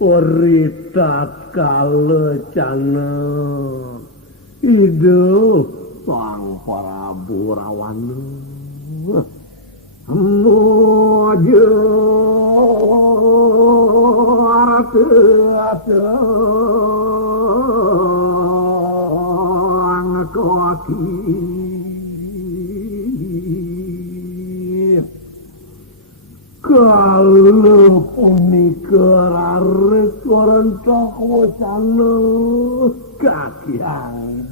Oritat kalecana iduh Sang Prabu Rawana mojo arang kaki kalau punika rares korentok wacana kakiang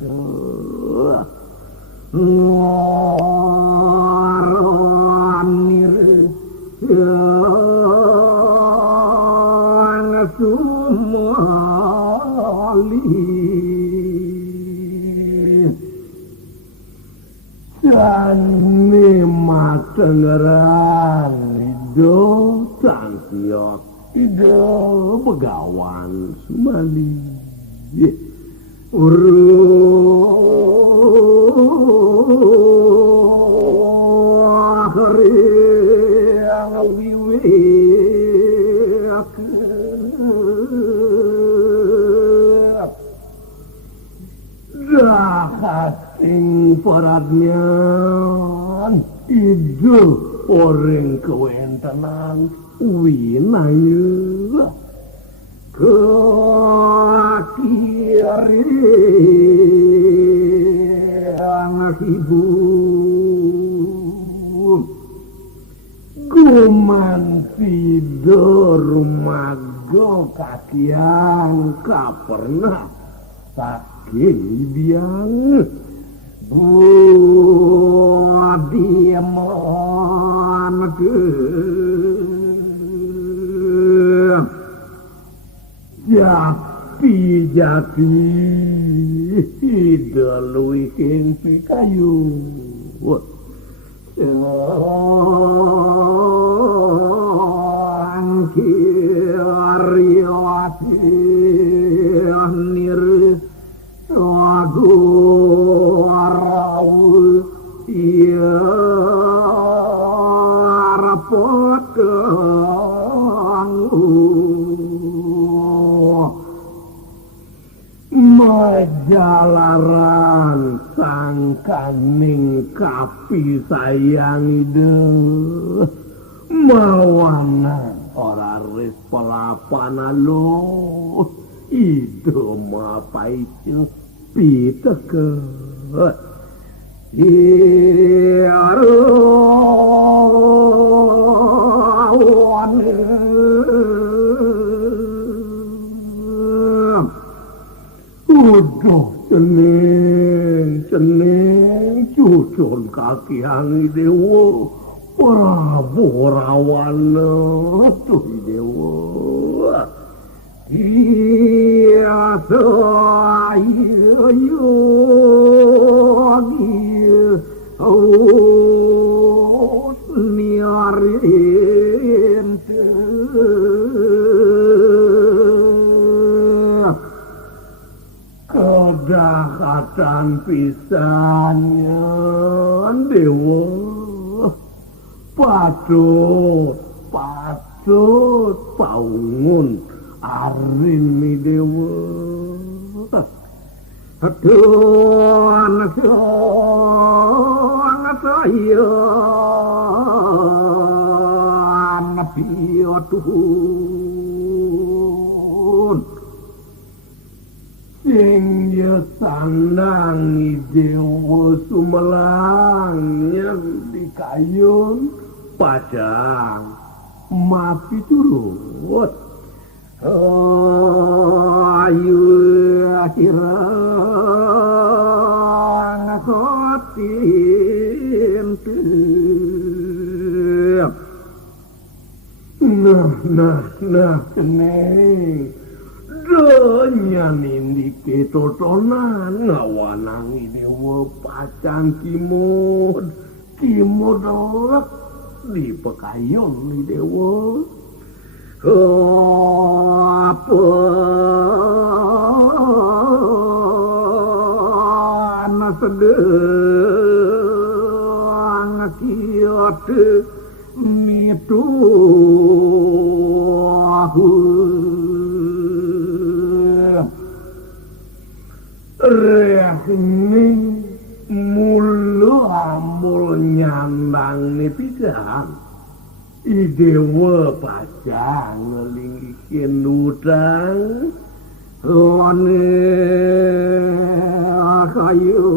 ngaranir yang sumali jane matengeran ido tangsiot ido begawan sumali yang wiwik dahating paradnya ido orang kewentenan winaya kekiri anak ibu guman tidur mago kakiang pernah saking biang diaman jati daluihin pikayu kiariwati nir lagu rawu iya rapot majalaran sangkaning kapi sayang ide mawana ora res pelapana lo ide mapaice piteke udah ceneng cucun kaki hangi dewa Prabu Rawana tuh dewa iya ayo niarin kedahatan pisannya dewa patut paungun arin mi dewa aduh anak saya anak piotun sing ya sandangi dewa sumelang yang dikayun padang mapi turut ayu akhirang kotin Nah, Neng. Donya nindike totonan ngawanangi dewa pacan kimod. Kimod lek di pekayon ni dewa. Apa anak sedang kiot mitu Rehning mulu amul nyandang ni pisan idewa pacang ngelingkin udang lone kayun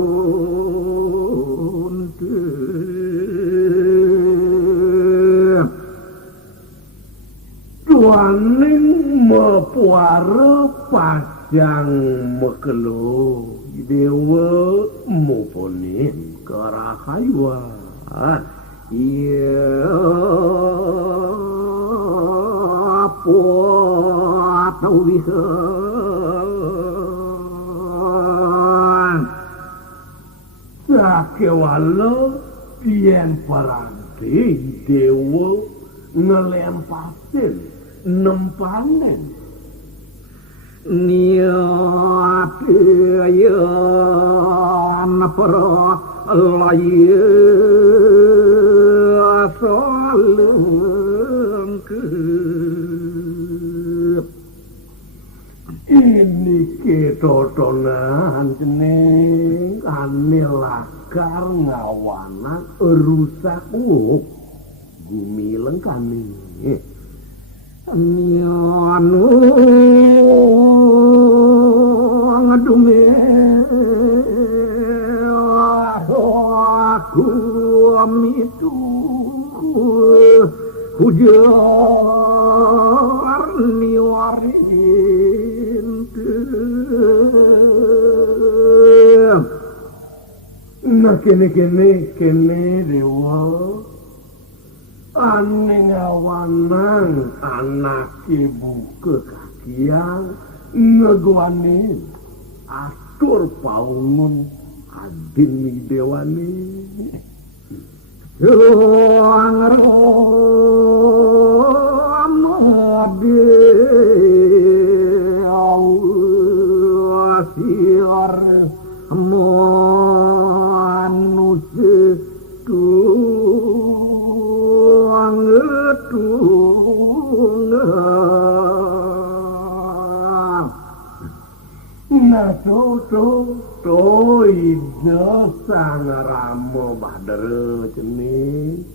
tuaning mepuara pacang mekelo dewa muponin kerahayuan iya apa tau bisa sakewala yen paranti dewa ngelempatin nempanen niati ayan para laya salengkep ini ketotonan jeneng ane lakar ngawanak rusak gumileng kami anu ngadume aku amitu hujar niwarin nah kene dewa ane ngawanang anak ibu kekakian ngegwanin atur paungun adin ni dewani Tuang ade Allah siar manusia nah to ide sang ramo badere jenis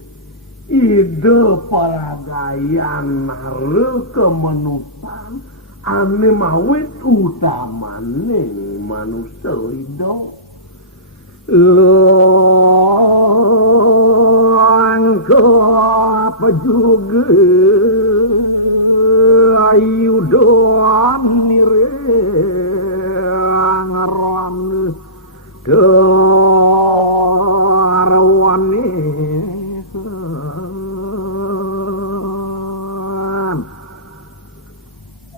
ide paragayan naruh kemenutan ane mawit utamane manusia ide lo apa juga ayu doa nirang Darwane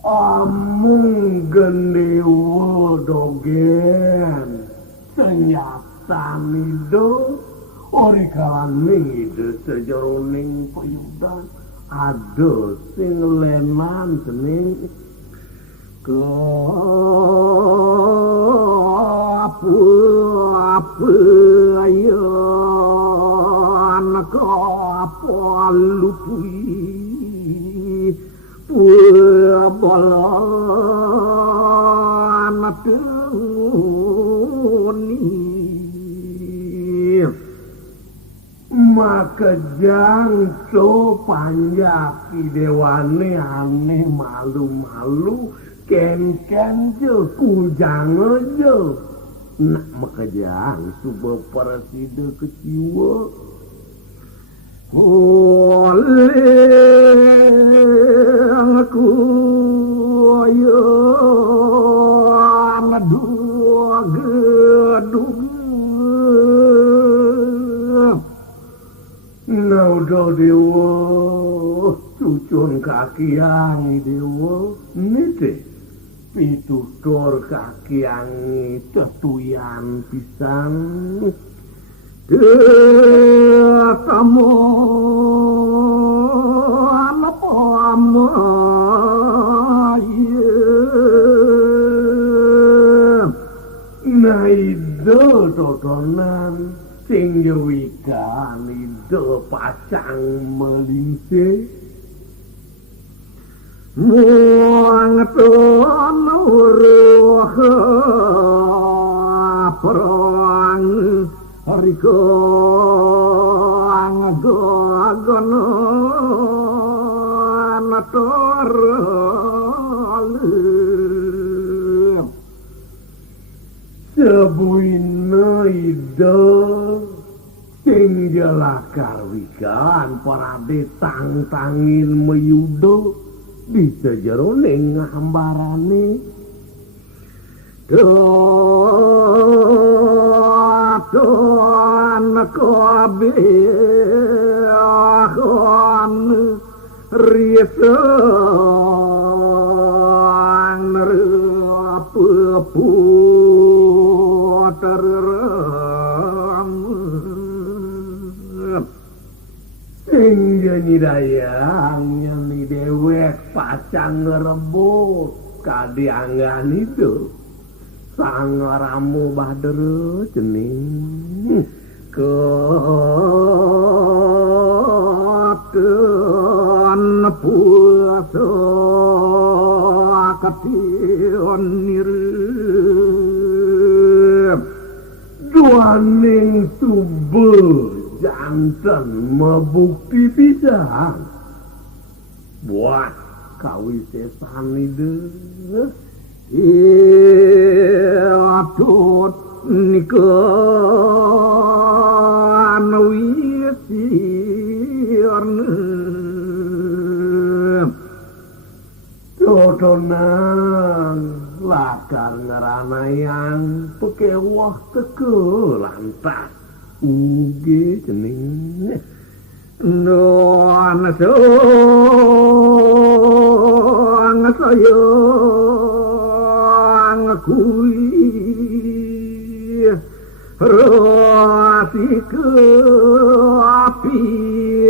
amung gendewa dogen ternyata nido ori kalane sejeroning payudan ada sing lenan jeneng apa ayo anak apa lupui bolan tuni maka jangco panjaki dewane aneh malu-malu ken-ken je kujang aja nak makajang suba parasida keciwa oleh aku ayo dua gedung nah Pira dewa cucun kakiang dewa nite pitutur kakiang tetuyan pisan ketemu apa naido totonan sing yowika nido pacang melingse muang tonuruh perang riko anggogono nator sebuina ida sing jelakar wikan parade tang-tangin meyudo di sejeroning ngambarane Tuhan kabehan risang rapepu terram sing nyidayang nyani dewek pacang ngerebut kadiangan itu sang ramu bader jening keton puasa kation nirep duaning tubuh jantan mebukti bisa buat kawisesan itu atut nikon wisirne totonan lakar ngeranayang pekewah teke lantas uge jening nuan soang saya ngakui rasi ke api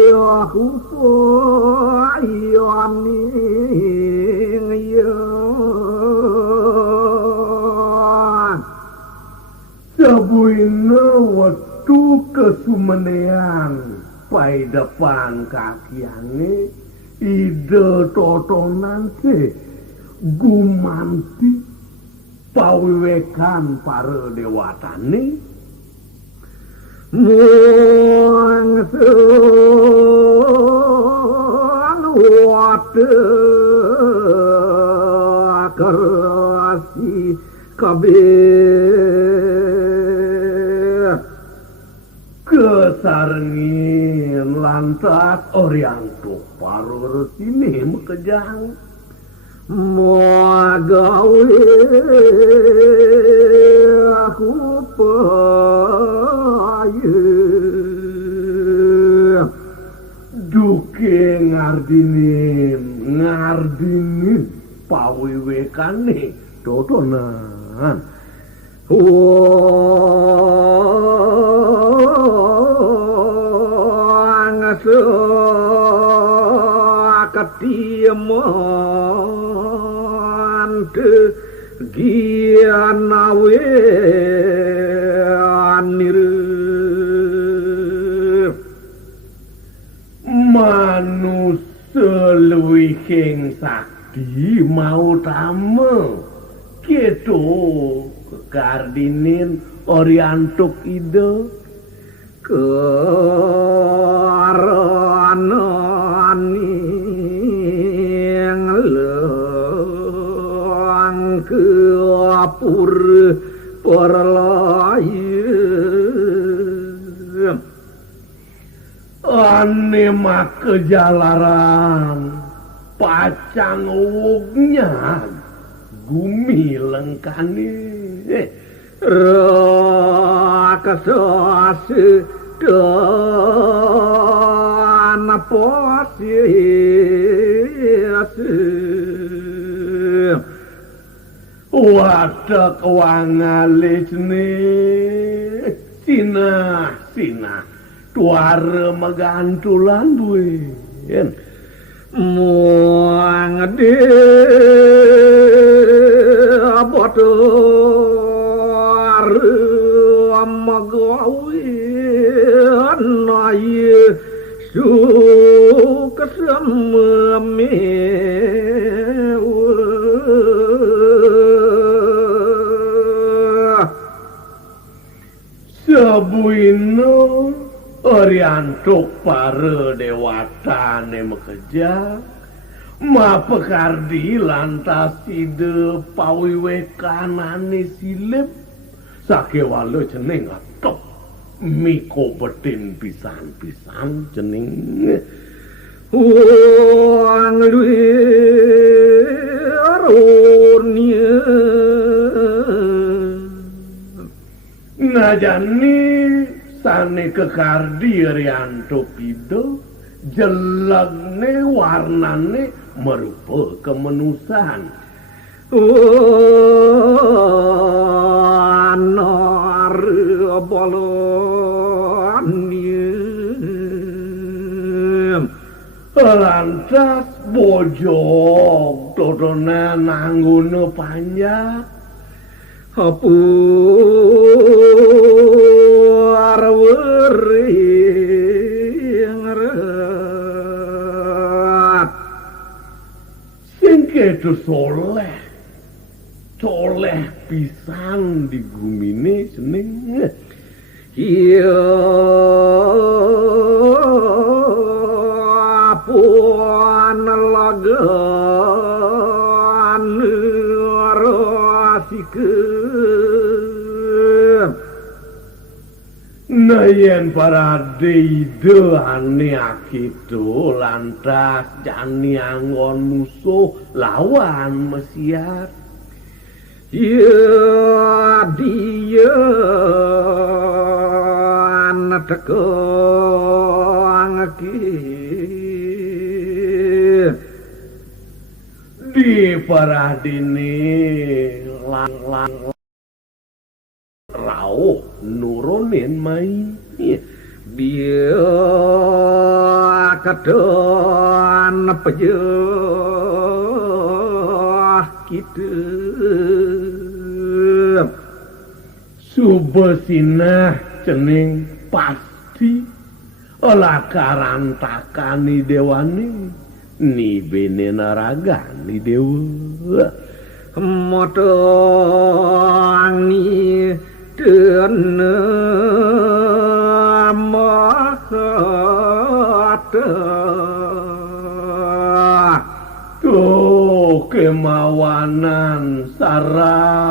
aku poyoning ya sebuina waktu kesumenean pai depan kakiange ide totonan se gumanti pawiwekan para dewatane muang sang wate kerasi kabeh kesarengin lantas oriantuk para resine mekejang mau gawe aku paye duke ngardinin pawiwekane totonan ngasa katiaman gianawe anirep manusia luwihing sakti mau tamu gitu kekardinin oriantuk ide karanani ngelang keapur perlayan ane mak kejalaran pacang wugnya gumi lengkani rakasa dan posisi wadah kewangalis nih Sina tuare megantulan buin muang de abotor amagawin naye suka semame Sabuino oriantuk para dewatane mekeja mapekardi lantas ide pawiwe kanane silip sakewalo jeneng atok miko betin pisan-pisan jeneng wang luirnya najani sane kekardi rianto pido jelagne warnane merupa kemenusan anar boloniem lantas bojong totona nanggono panjang apur wering rat sing kedu soleh pisan di gumine seneng iya apun lagan rasikeun nayen para deide ane akitu lantas jani anggon musuh lawan mesiat ya dia tekong akir di para dini lang rauh nurunin main dia kadon pejah kita subesina cening pasti lakaran takani dewani ni bene naragani dewa motongi dene mahata tuh kemawanan syarat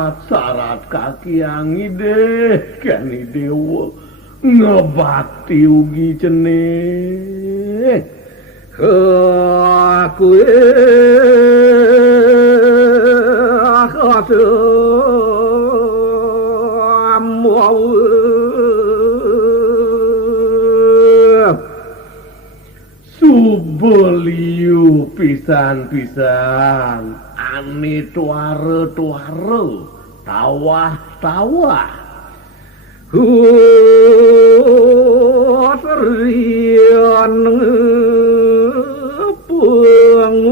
kaki yang ide kani dewa ngebati ugi ceneng aku mau subeliu pisan-pisan ane tuare tawah serian pengunim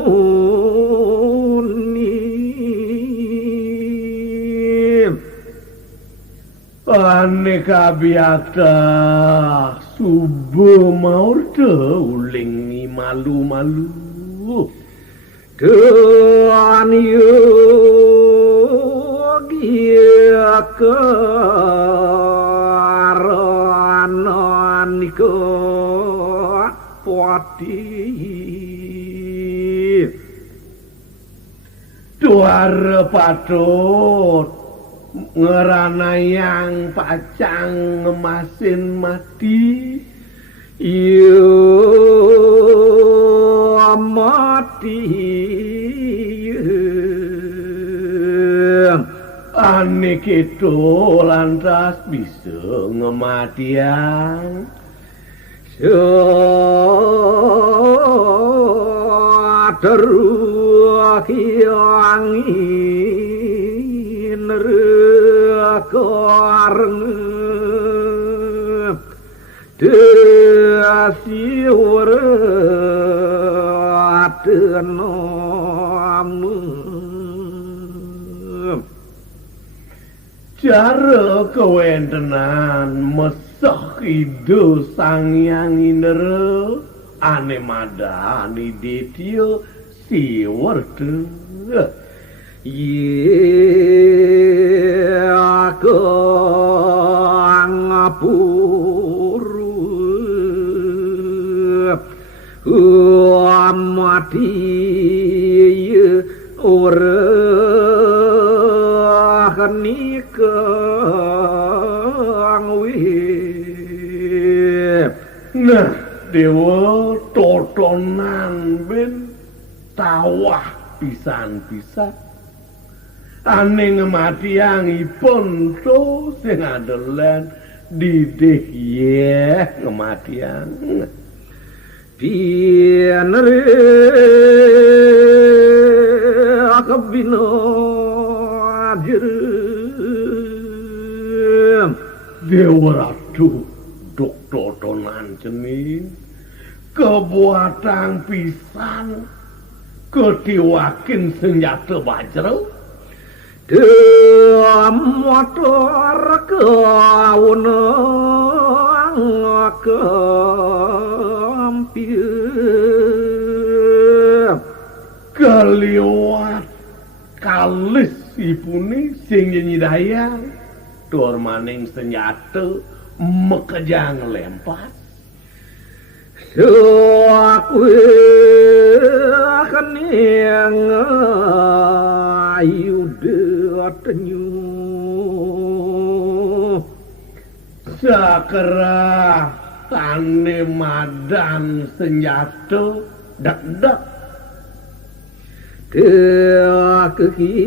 ane kabiata subuh maur uling malu-malu dan yogi karanan nikah pati duar patut ngerana yang pacang ngemasin mati iyo mati ane itu lantas bisa ngematian angin rekoreng dasiur atenom cara kewentenan mesah idu sangyang inere ane madani ditio siwerde ye aku ngapuru amati ye ora nikang wi nah dewa totonan ben tawah pisan-pisan ane ngematiangipun to sing adelan didih ye ngematiang pianere akabino adir dewa ratu dok totonan cening kebuatan pisan ketiwakin senjata bajra motor kaunang kempir kaliwat kalis ipune sing nyidayang tur maning senjata mekejang lempas aku akan yang ayu deatenyu sakera tane madan senjata dak-dak kekiarya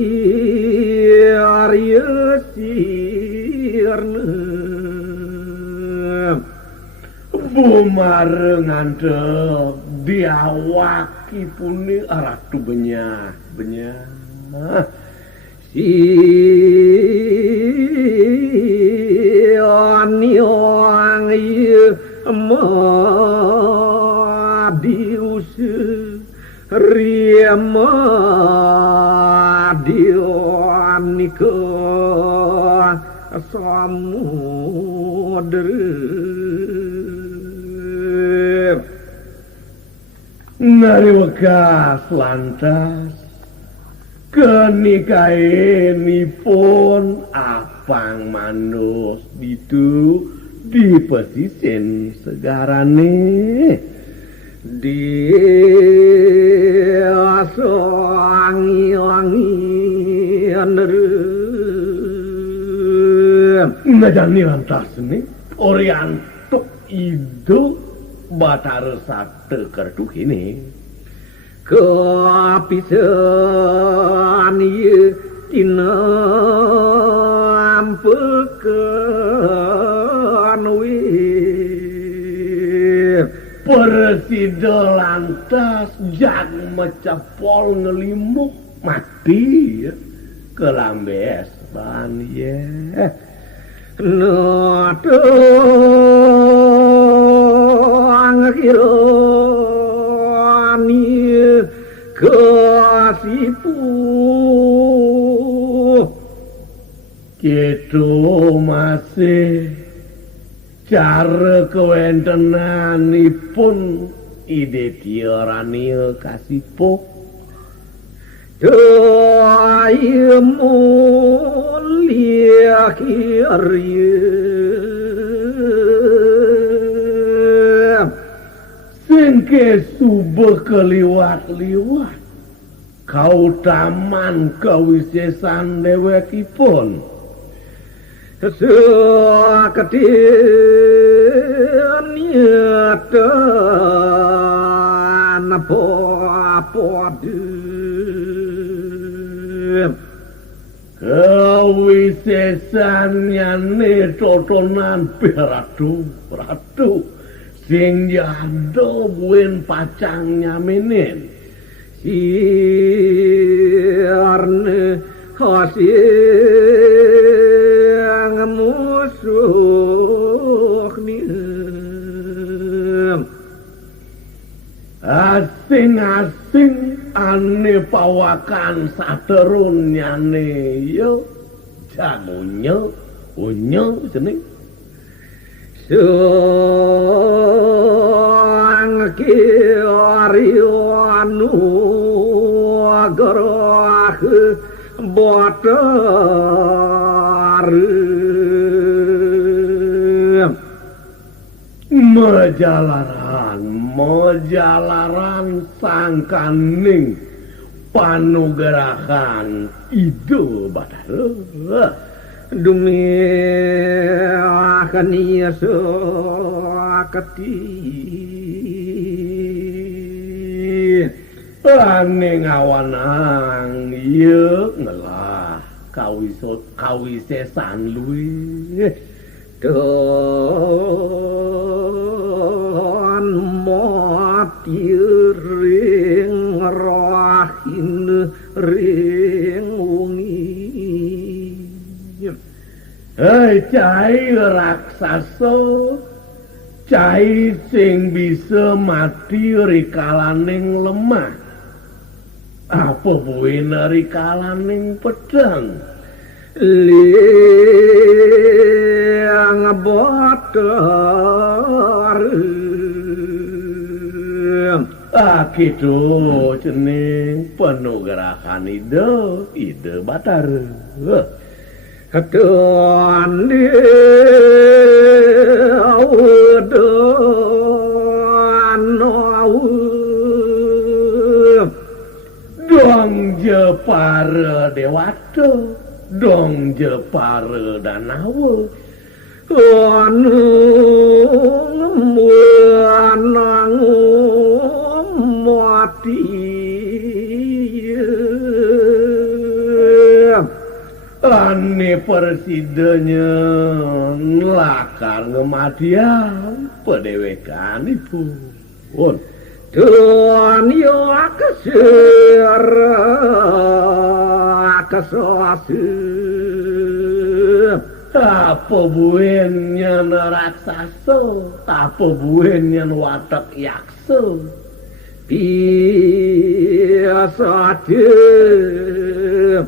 sirne bumarengan dek diawaki puni ratu benyah si aniong ieu madius riema dionika samudra nari wekas lantas kenikaenipun apang manus ditu di pesisir segarane di wangi-wangi ngajani lantas nih oriantuk itu Batara sate kertu kini keapisan ye tina ampekan wir presida lantas jag mecepol ngelimuk mati kelambes ban ye noto ngakirani kasipu gitu masih cara kewentenanipun ide tiarani kasipu doaimu liakir sengke subah keliwat-liwat kau taman kewisesan dewekipun seketin nyatan apa-apa kewisesannya nih totonan beratu sing jado buen pacangnya menen sirne khasing musuh nih asing-asing ane pawakan saterunnya nih yo jamunya unyo jeneng sang kiarianu agarah botar mejalaran sangkaning panugerahan Idul Batar dumi akan ia sakati ane ngawanang ieu ngelah kawisesan luwih don mati ring rahin ring wengi cai raksasa cai sing bisa mati rikalaning lemah apa buin rikalaning pedang liang botor gitu cening penuh gerakan ide Batar ketuan dong jepara dewata dong jepara danawa anu muanang mati ane persidenya lakar ngemadian pedewekanipun tuan yo kesir kesasir apa buennya raksasa apa buennya watak yaksa biasa deh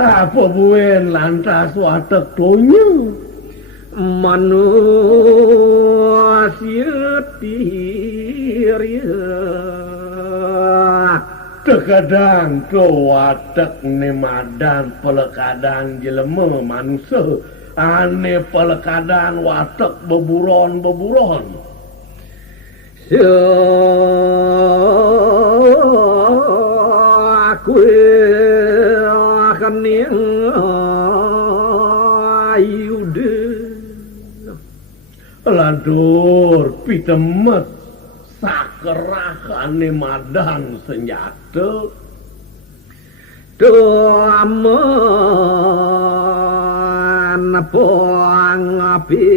apa buen lantas watak tonya manusia tiria terkadang ke watak nemadan pelekadang jelema manusia ane pelekadang watak beburon aku akan yang ayude lantur pitemet sakerahane madan senjata aman poang api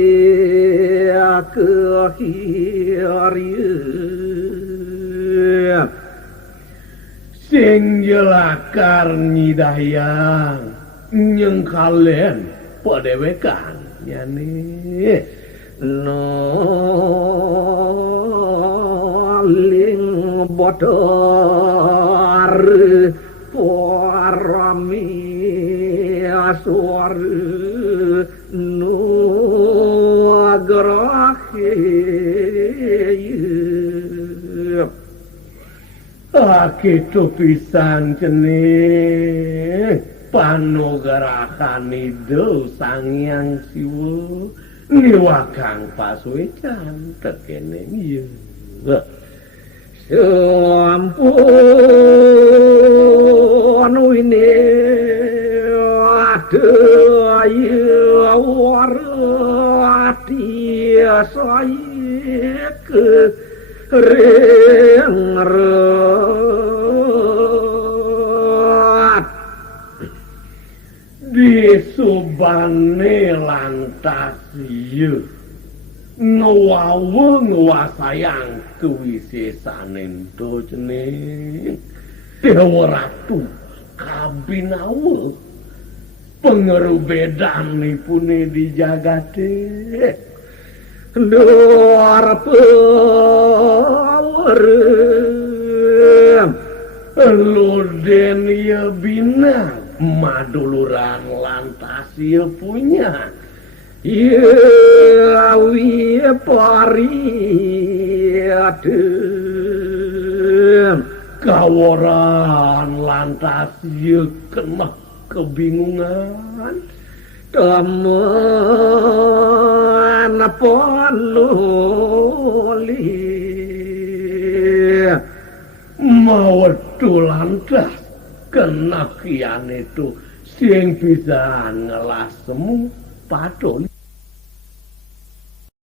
kekhirian sing jelakar nyidayang nyengkalen padewekan yani noling bodor porami aswar nuagrahi akitu pisan cenih panugerahan idu Sangyang Siwa niwakang pasuecan tekene ieu sampun wine aduh warati saik rengrat disubane lantas ieu nguwasayang kuwi sesane ento jeneng Dewa Ratu kabinawa pengeru bedanipun di jagate luar pewerem luden ya bina maduluran lantas ya punya ya wiye pariadem kawaran lantas ya kena kebingungan teman poluli mau lantas kena kian itu sing bisa ngelasemu padon